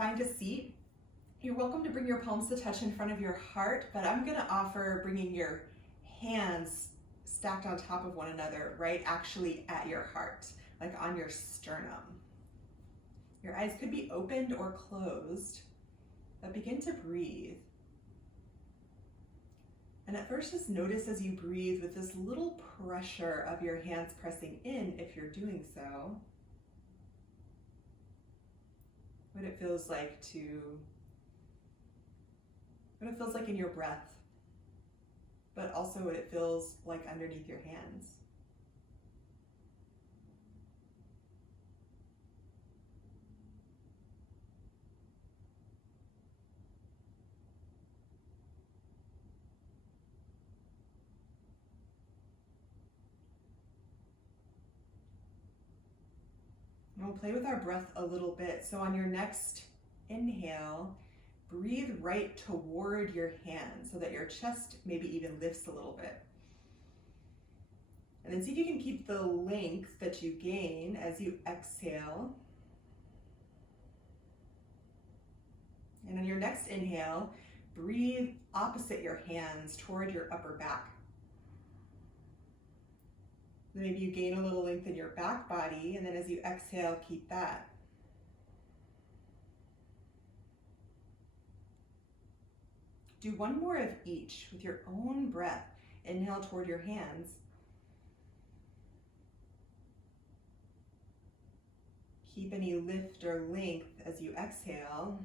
find a seat. You're welcome to bring your palms to touch in front of your heart, but I'm gonna offer bringing your hands stacked on top of one another, right actually at your heart, like on your sternum. Your eyes could be opened or closed, but begin to breathe. And at first, just notice as you breathe with this little pressure of your hands pressing in, if you're doing so, what it feels like in your breath, but also what it feels like underneath your hands. And we'll play with our breath a little bit. So on your next inhale, breathe right toward your hands so that your chest maybe even lifts a little bit. And then see if you can keep the length that you gain as you exhale. And on your next inhale, breathe opposite your hands toward your upper back. Maybe you gain a little length in your back body, and then as you exhale, keep that. Do one more of each with your own breath. Inhale toward your hands. Keep any lift or length as you exhale.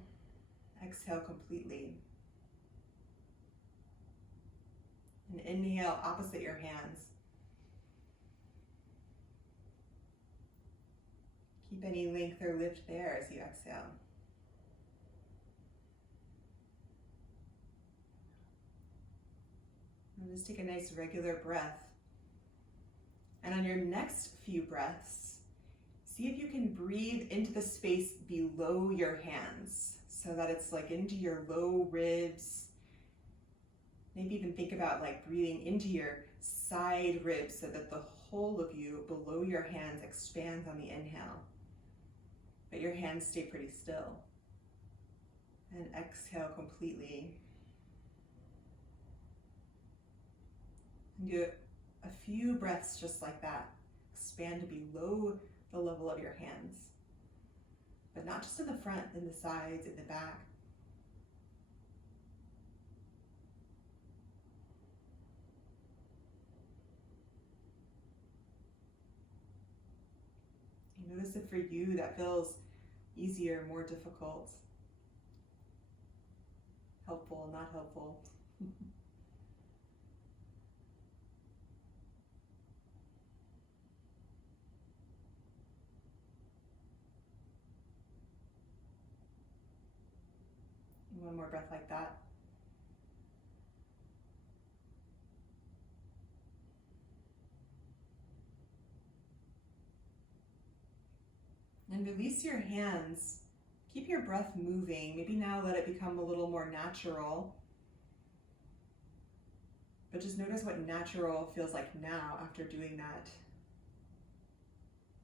Exhale completely. And inhale opposite your hands. Keep any length or lift there as you exhale. And just take a nice regular breath. And on your next few breaths, see if you can breathe into the space below your hands so that it's like into your low ribs. Maybe even think about like breathing into your side ribs so that the whole of you below your hands expands on the inhale. But your hands stay pretty still. And exhale completely. And do a few breaths just like that. Expand to below the level of your hands. But not just in the front, in the sides, in the back. You notice if for you that feels easier, more difficult, helpful, not helpful. One more breath like that. And release your hands. Keep your breath moving. Maybe now let it become a little more natural. But just notice what natural feels like now after doing that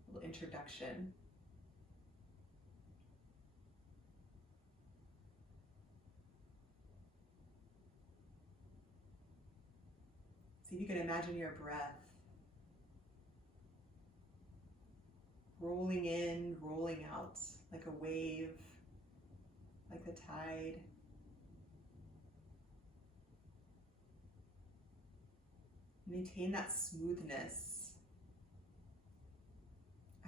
little introduction. See if you can imagine your breath rolling in, rolling out like a wave, like the tide. Maintain that smoothness.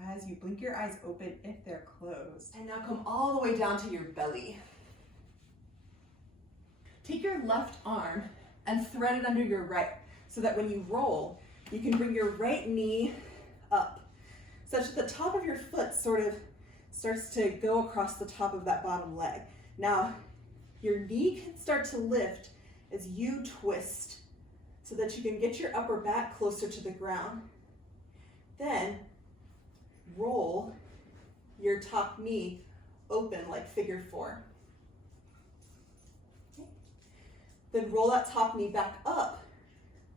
As you blink your eyes open if they're closed. And now come all the way down to your belly. Take your left arm and thread it under your right so that when you roll, you can bring your right knee up, such that the top of your foot sort of starts to go across the top of that bottom leg. Now, your knee can start to lift as you twist so that you can get your upper back closer to the ground. Then, roll your top knee open like figure four. Okay. Then roll that top knee back up.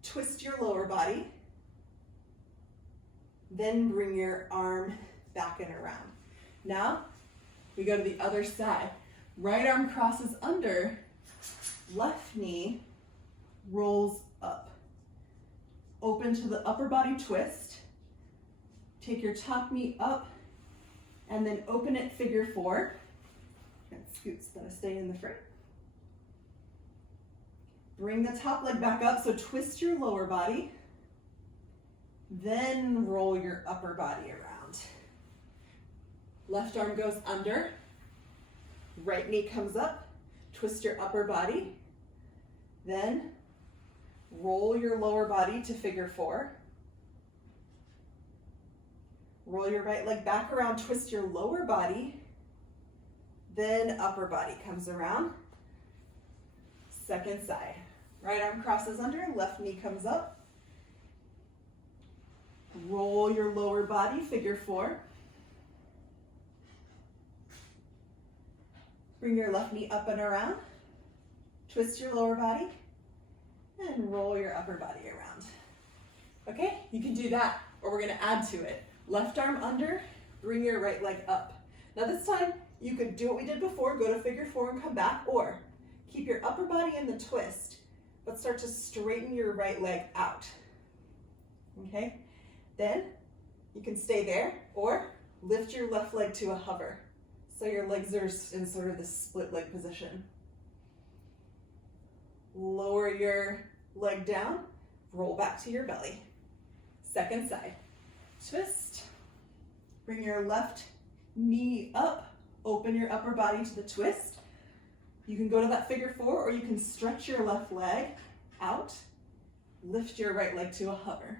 Twist your lower body. Then bring your arm back and around. Now, We go to the other side. Right arm crosses under, left knee rolls up. Open to the upper body twist. Take your top knee up and then open it figure four. And scoots gonna stay in the frame. Bring the top leg back up, so twist your lower body. Then roll your upper body around. Left arm goes under. Right knee comes up. Twist your upper body. Then roll your lower body to figure four. Roll your right leg back around, twist your lower body. Then upper body comes around. Second side. Right arm crosses under, left knee comes up. Roll your lower body, figure four. Bring your left knee up and around. Twist your lower body and roll your upper body around. Okay, you can do that, or we're gonna add to it. Left arm under, bring your right leg up. Now this time, you could do what we did before, go to figure four and come back, or keep your upper body in the twist, but start to straighten your right leg out. Okay? Then you can stay there, or lift your left leg to a hover. So your legs are in sort of this split leg position. Lower your leg down, roll back to your belly. Second side. Twist. Bring your left knee up, open your upper body to the twist. You can go to that figure four, or you can stretch your left leg out, lift your right leg to a hover.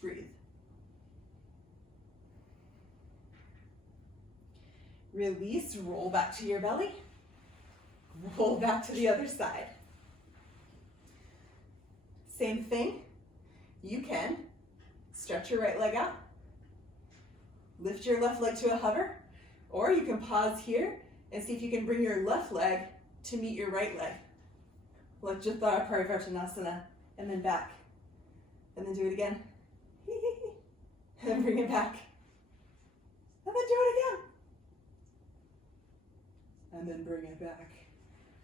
Breathe. Release, roll back to your belly. Roll back to the other side. Same thing. You can stretch your right leg out, lift your left leg to a hover, or you can pause here and see if you can bring your left leg to meet your right leg. Like Jathara Parivartanasana, and then back. And then do it again. And then bring it back. And then do it again. And then bring it back.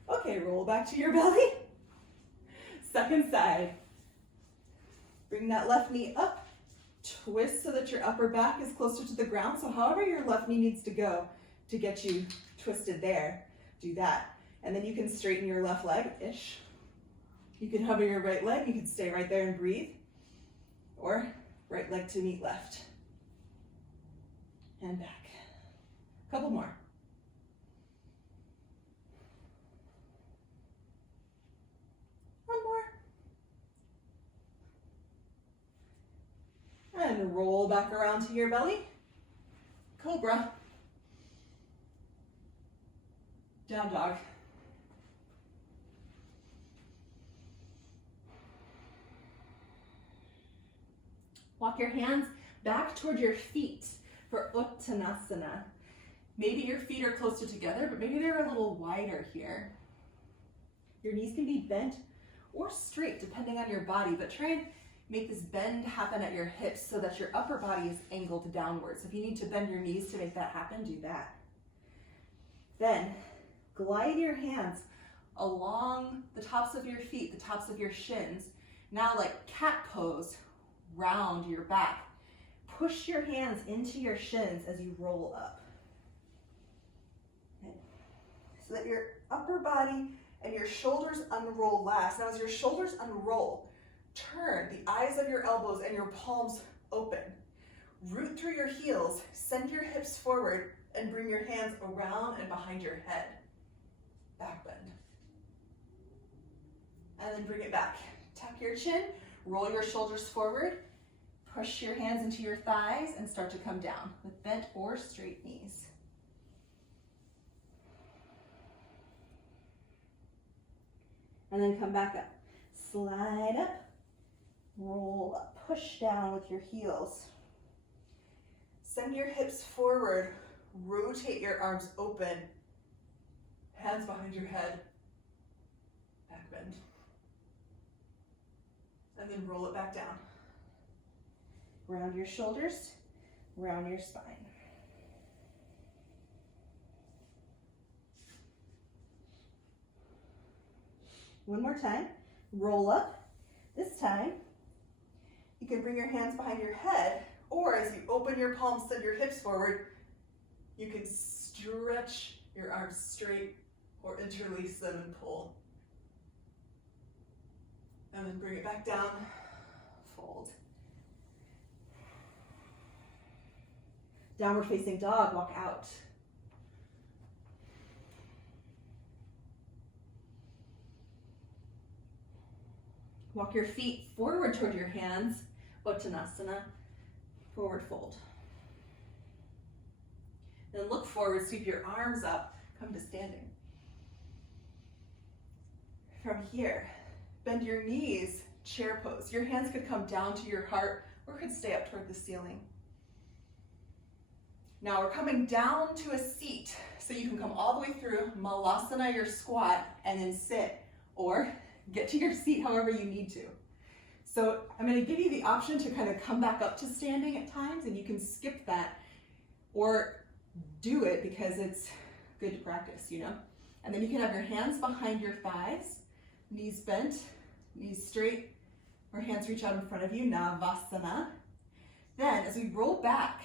Okay, roll back to your belly. Second side. Bring that left knee up. Twist so that your upper back is closer to the ground. So however your left knee needs to go to get you twisted there, do that. And then you can straighten your left leg-ish. You can hover your right leg. You can stay right there and breathe. Or right leg to meet left. And back. A couple more. One more. And roll back around to your belly. Cobra. Down dog. Walk your hands back toward your feet for Uttanasana. Maybe your feet are closer together, but maybe they're a little wider here. Your knees can be bent or straight depending on your body, but try and make this bend happen at your hips so that your upper body is angled downwards. If you need to bend your knees to make that happen, do that. Then glide your hands along the tops of your feet, the tops of your shins. Now like cat pose, round your back. Push your hands into your shins as you roll up. Okay. So that your upper body and your shoulders unroll last. Now as your shoulders unroll, turn the eyes of your elbows and your palms open. Root through your heels, send your hips forward, and bring your hands around and behind your head. Back bend. And then bring it back. Tuck your chin, roll your shoulders forward, push your hands into your thighs, and start to come down with bent or straight knees. And then come back up. Slide up, roll up, push down with your heels. Send your hips forward, rotate your arms open, hands behind your head, back bend. And then roll it back down. Round your shoulders, round your spine. One more time. Roll up. This time, you can bring your hands behind your head, or as you open your palms, send your hips forward, you can stretch your arms straight or interlace them and pull. And then bring it back down, fold. Downward facing dog, walk out. Walk your feet forward toward your hands, Uttanasana, forward fold. Then look forward, sweep your arms up, come to standing. From here, bend your knees, chair pose. Your hands could come down to your heart or could stay up toward the ceiling. Now we're coming down to a seat, so you can come all the way through Malasana, your squat, and then sit, or get to your seat however you need to. So I'm going to give you the option to kind of come back up to standing at times, and you can skip that or do it because it's good to practice, you know? And then you can have your hands behind your thighs, knees bent, knees straight, or hands reach out in front of you, Navasana. Then as we roll back,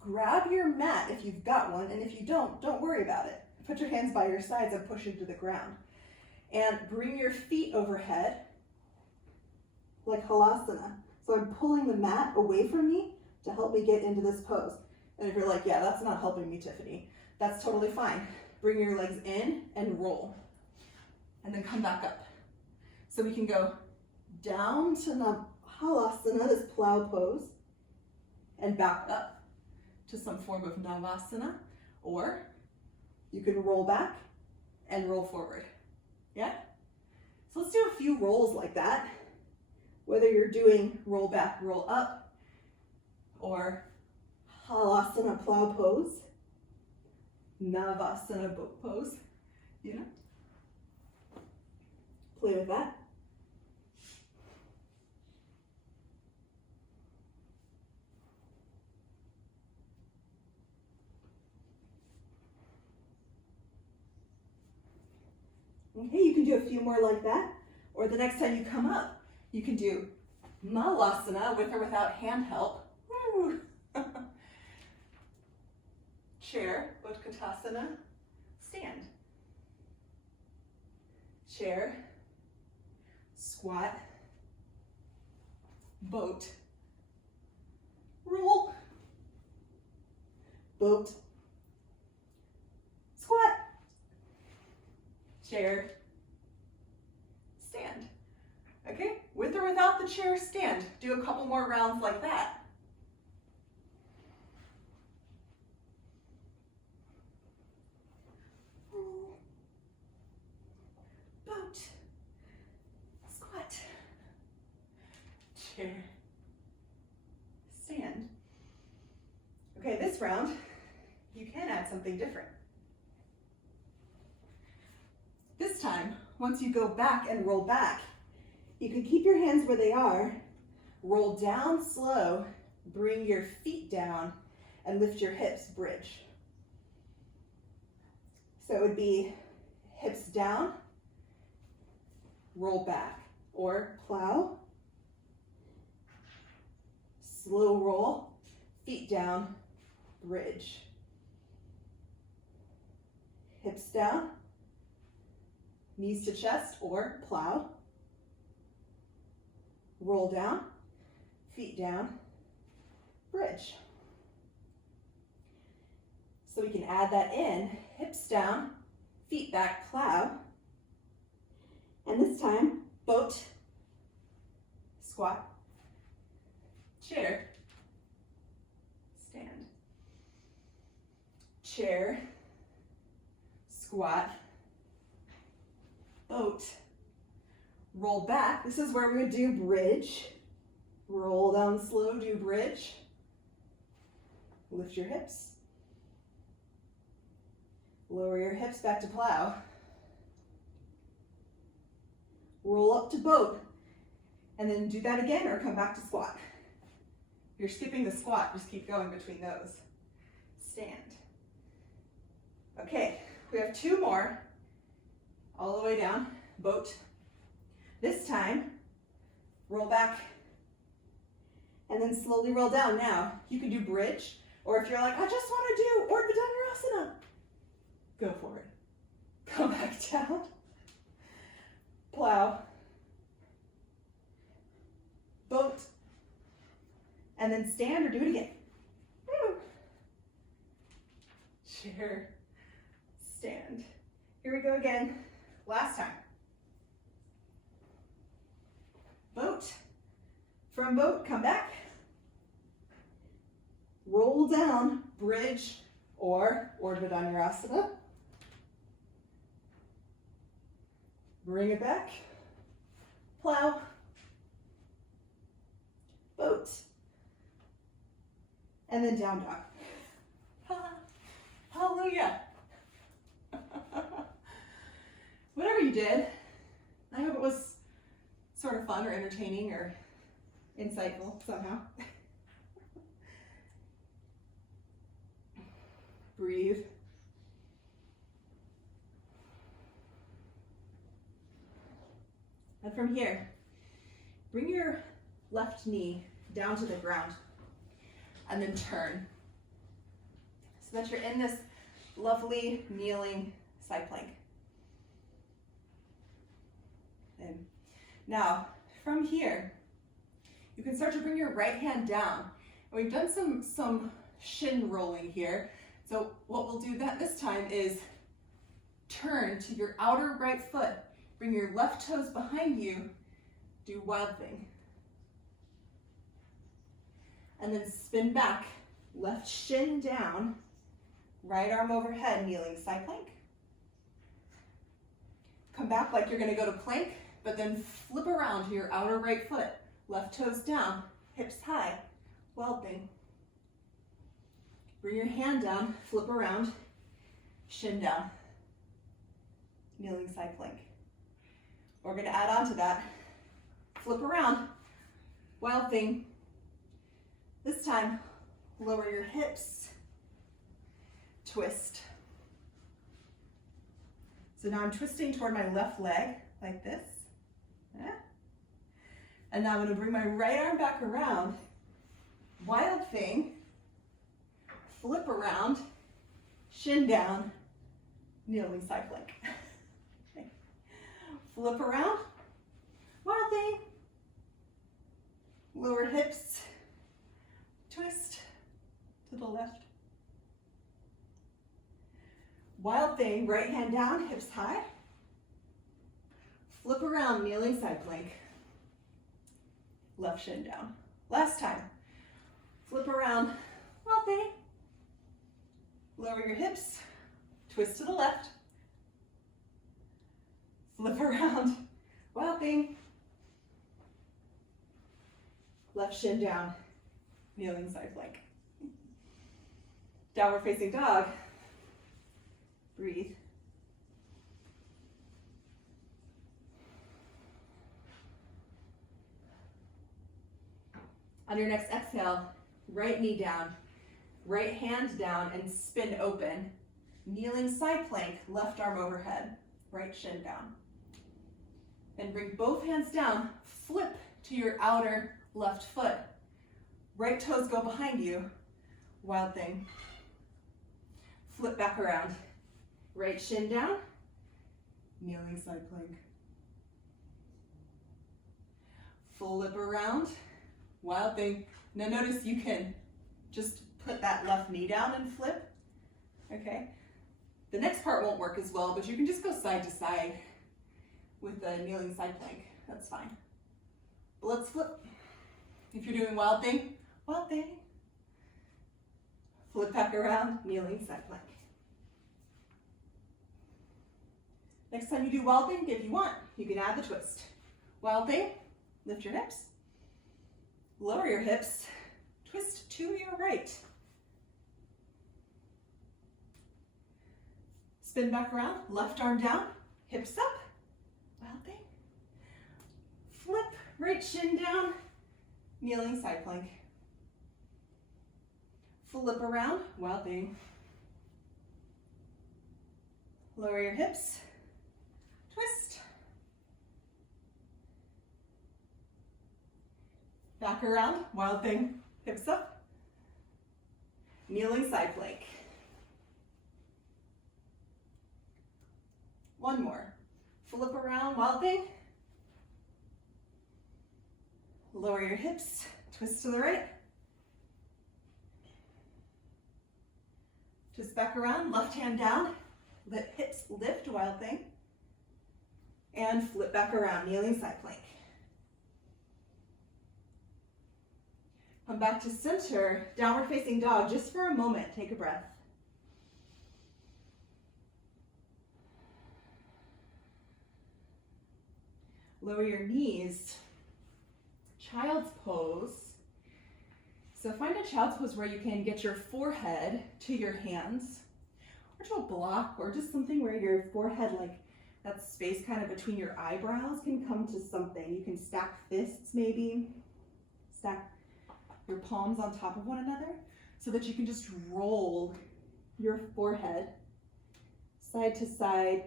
grab your mat if you've got one, and if you don't worry about it. Put your hands by your sides and push into the ground. And bring your feet overhead like Halasana. So I'm pulling the mat away from me to help me get into this pose. And if you're like, yeah, that's not helping me, Tiffany, that's totally fine. Bring your legs in and roll. And then come back up. So we can go down to Halasana, this plow pose, and back up to some form of Navasana, or you can roll back and roll forward. Yeah? So let's do a few rolls like that. Whether you're doing roll back, roll up, or Halasana plow pose, Navasana boat pose, you know? Play with that. Okay, you can do a few more like that, or the next time you come up, you can do Malasana with or without hand help. Woo. Chair, Utkatasana, stand. Chair, squat, boat, roll, boat, squat, chair, stand. Okay, with or without the chair, stand. Do a couple more rounds like that. Roll, boat, squat, chair, stand. Okay, this round, you can add something different. This time, once you go back and roll back, you can keep your hands where they are, roll down slow, bring your feet down, and lift your hips, bridge. So it would be hips down, roll back, or plow, slow roll, feet down, bridge. Hips down, knees to chest, or plow. Roll down, feet down, bridge. So we can add that in, hips down, feet back, plow. And this time, boat, squat, chair, stand. Chair, squat, boat, roll back. This is where we would do bridge. Roll down slow, do bridge. Lift your hips. Lower your hips back to plow. Roll up to boat. And then do that again or come back to squat. If you're skipping the squat, just keep going between those. Stand. Okay, we have two more. All the way down. boat. This time, roll back and then slowly roll down. Now, you can do bridge, or if you're like, I just want to do Urdhva Dhanurasana, go for it. Come back down, plow, boat, and then stand or do it again. Woo. Chair, stand. Here we go again. Last time. Boat. From boat, come back. Roll down, bridge, or Urdhva Dhanurasana. Bring it back. Plow. Boat. And then down dog. Hallelujah. Whatever you did, I hope it was sort of fun or entertaining or insightful somehow. Breathe. And from here, bring your left knee down to the ground and then turn so that you're in this lovely kneeling side plank. And now, from here, you can start to bring your right hand down. And we've done some shin rolling here. So what we'll do this time is turn to your outer right foot. Bring your left toes behind you. Do Wild Thing. And then spin back. Left shin down. Right arm overhead, kneeling side plank. Come back like you're going to go to plank, but then flip around to your outer right foot. Left toes down, hips high, Wild Thing. Bring your hand down, flip around, shin down, kneeling side plank. We're going to add on to that, flip around, Wild Thing. This time, lower your hips, twist. So now I'm twisting toward my left leg, like this. Yeah. And now I'm gonna bring my right arm back around, Wild Thing, flip around, shin down, kneeling side plank. Okay. Flip around, Wild Thing, lower hips, twist to the left. Wild Thing, right hand down, hips high. Flip around, kneeling side plank. Left shin down. Last time. Flip around, Wild Thing. Lower your hips, twist to the left. Flip around, Wild Thing. Left shin down, kneeling side plank. Downward facing dog. Breathe. On your next exhale, right knee down, right hand down and spin open. Kneeling side plank, left arm overhead, right shin down. Then bring both hands down, flip to your outer left foot. Right toes go behind you, Wild Thing. Flip back around. Right shin down, kneeling side plank. Flip around, Wild Thing. Now notice you can just put that left knee down and flip, okay? The next part won't work as well, but you can just go side to side with the kneeling side plank. That's fine. But let's flip. If you're doing Wild Thing, Wild Thing. Flip back around, kneeling side plank. Next time you do Wild Thing, if you want, you can add the twist. Wild Thing, lift your hips, lower your hips, twist to your right. Spin back around, left arm down, hips up, Wild Thing. Flip, right shin down, kneeling side plank. Flip around, Wild Thing. Lower your hips, twist, back around, wild thing, hips up. Kneeling side plank. One more. Flip around, wild thing. Lower your hips, twist to the right. Twist back around, left hand down. Let hips lift, wild thing. And flip back around, kneeling side plank. Come back to center, downward facing dog, just for a moment. Take a breath. Lower your knees. Child's pose. So find a child's pose where you can get your forehead to your hands, or to a block, or just something where your forehead, like that space kind of between your eyebrows, can come to something. You can stack fists maybe, stack your palms on top of one another so that you can just roll your forehead side to side.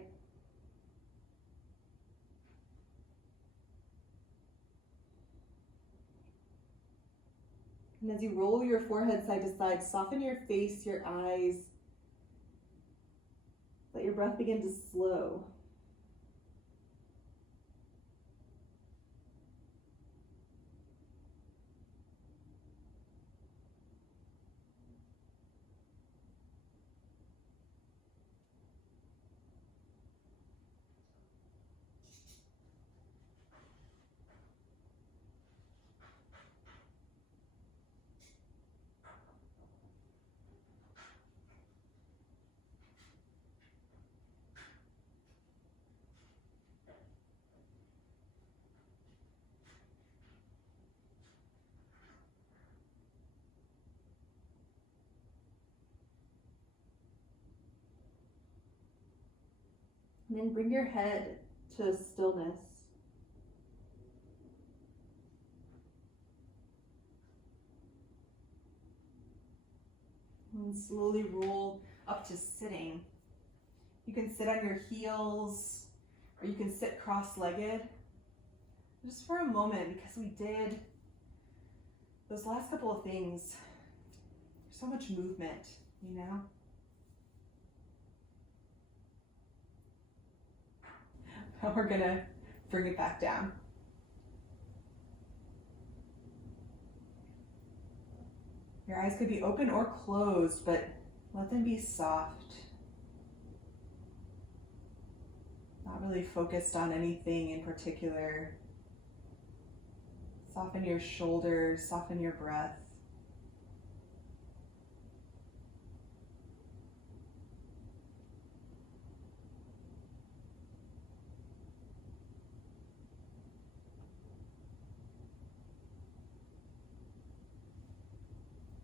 And as you roll your forehead side to side, soften your face, your eyes. Let your breath begin to slow. And then bring your head to stillness. And slowly roll up to sitting. You can sit on your heels, or you can sit cross-legged. Just for a moment, because we did those last couple of things. There's so much movement, you know? Now we're gonna bring it back down. Your eyes could be open or closed, but let them be soft. Not really focused on anything in particular. Soften your shoulders, soften your breath.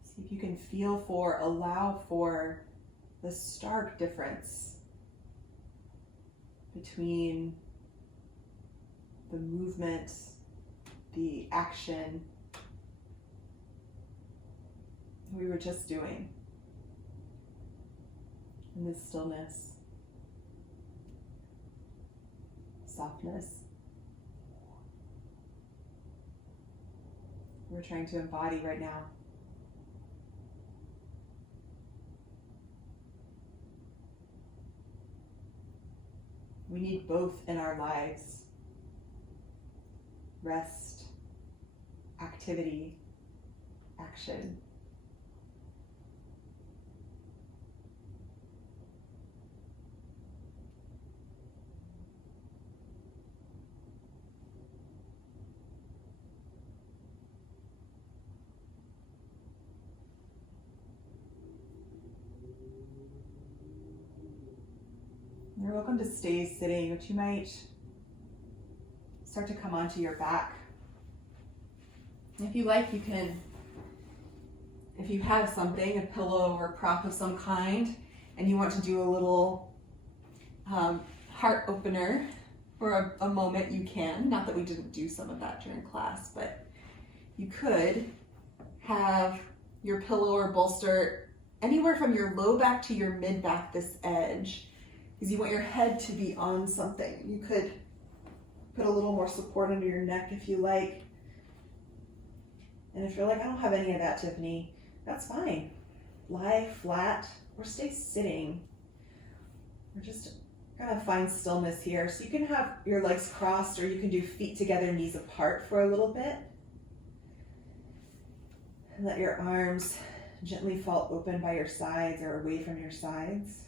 See if you can allow for the stark difference between the movement, the action we were just doing, and this stillness, softness. We're trying to embody right now. We need both in our lives. Rest, activity, action. You're welcome to stay sitting, but you might start to come onto your back. If you like, you can, if you have something, a pillow or a prop of some kind, and you want to do a little heart opener for a moment, you can. Not that we didn't do some of that during class, but you could have your pillow or bolster anywhere from your low back to your mid back, this edge, because you want your head to be on something. You could put a little more support under your neck if you like. And if you're like, I don't have any of that, Tiffany, that's fine. Lie flat or stay sitting. We're just gonna find stillness here. So you can have your legs crossed, or you can do feet together, knees apart for a little bit. And let your arms gently fall open by your sides or away from your sides.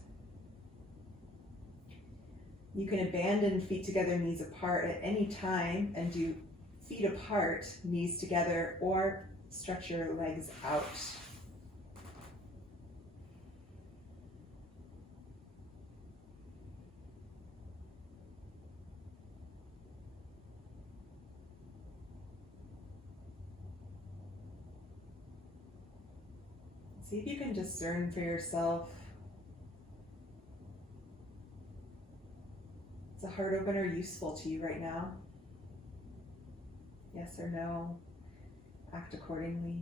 You can abandon feet together, knees apart at any time and do feet apart, knees together, or stretch your legs out. See if you can discern for yourself. Is a heart opener useful to you right now? Yes or no? Act accordingly.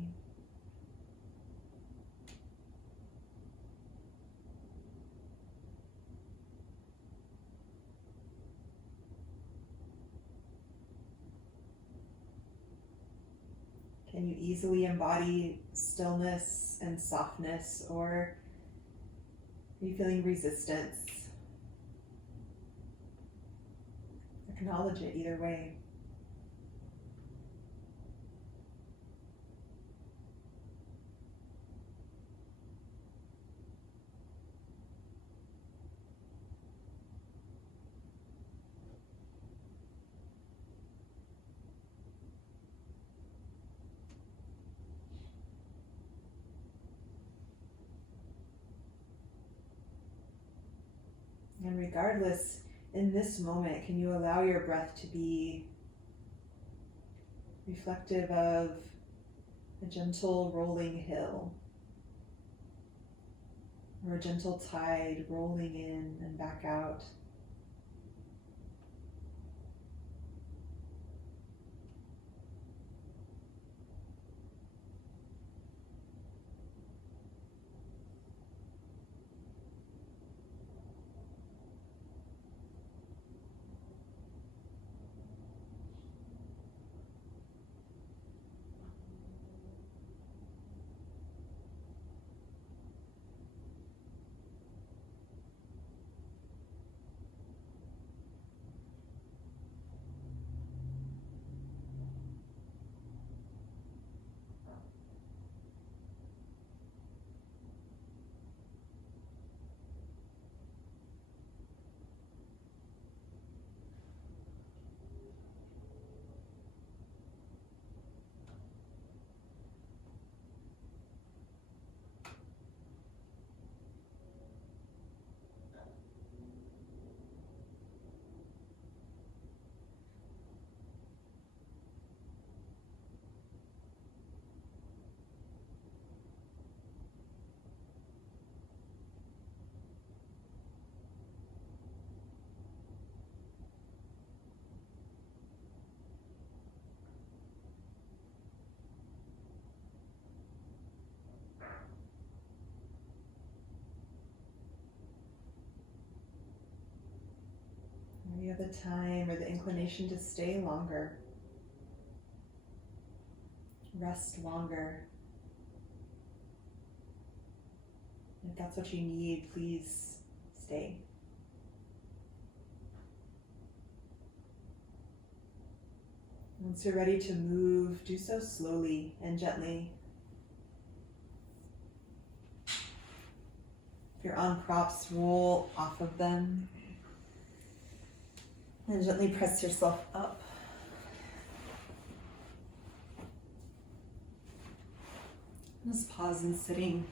Can you easily embody stillness and softness, or are you feeling resistance? Acknowledge it either way. And regardless, in this moment, can you allow your breath to be reflective of a gentle rolling hill, or a gentle tide rolling in and back out? You have the time or the inclination to stay longer, rest longer. If that's what you need, please stay. Once you're ready to move, do so slowly and gently. If you're on props, roll off of them. And gently press yourself up. Just pause in sitting.